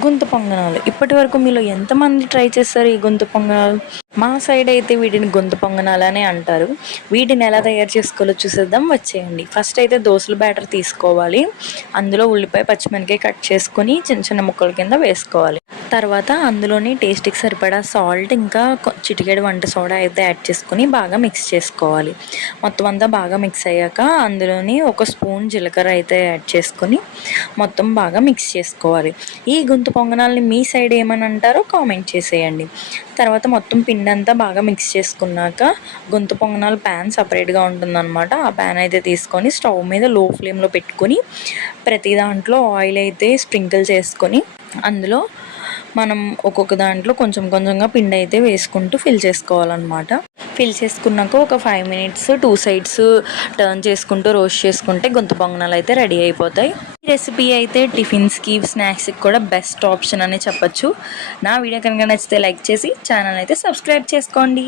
గుంత పొంగనాలు ఇప్పటి వరకు మీలో ఎంతమంది ట్రై చేస్తారు ఈ గుంత పొంగనాలు? మా సైడ్ అయితే వీటిని గుంత పొంగనాలు అనే అంటారు. వీటిని ఎలా తయారు చేసుకోవాలో చూసేద్దాం, వచ్చేయండి. ఫస్ట్ అయితే దోసల బ్యాటర్ తీసుకోవాలి. అందులో ఉల్లిపాయ పచ్చిమిరపకాయ కట్ చేసుకొని చిన్న చిన్న ముక్కల కింద వేసుకోవాలి. తర్వాత అందులోని టేస్ట్కి సరిపడా సాల్ట్, ఇంకా చిటికెడు వంట సోడా అయితే యాడ్ చేసుకొని బాగా మిక్స్ చేసుకోవాలి. మొత్తం అంతా బాగా మిక్స్ అయ్యాక అందులోని ఒక స్పూన్ జీలకర్ర అయితే యాడ్ చేసుకొని మొత్తం బాగా మిక్స్ చేసుకోవాలి. ఈ గుంత పొంగనాలని మీ సైడ్ ఏమని అంటారో కామెంట్ చేసేయండి. తర్వాత మొత్తం పిండి అంతా బాగా మిక్స్ చేసుకున్నాక గుంత పొంగనాలు ప్యాన్ సపరేట్గా ఉంటుందన్నమాట. ఆ ప్యాన్ అయితే తీసుకొని స్టవ్ మీద లో ఫ్లేమ్లో పెట్టుకొని ప్రతి దాంట్లో ఆయిల్ అయితే స్ప్రింకిల్ చేసుకొని అందులో మనం ఒక్కొక్క దాంట్లో కొంచెం కొంచెంగా పిండి అయితే వేసుకుంటూ ఫిల్ చేసుకోవాలన్నమాట. ఫిల్ చేసుకున్నాక ఒక 5 మినిట్స్ 2 సైడ్స్ టర్న్ చేసుకుంటూ రోస్ట్ చేసుకుంటే గుంత పొంగనాలు అయితే రెడీ అయిపోతాయి. ఈ రెసిపీ అయితే టిఫిన్స్కి, స్నాక్స్కి కూడా బెస్ట్ ఆప్షన్ అని చెప్పచ్చు. నా వీడియో కనుక నచ్చితే లైక్ చేసి ఛానల్ అయితే సబ్స్క్రైబ్ చేసుకోండి.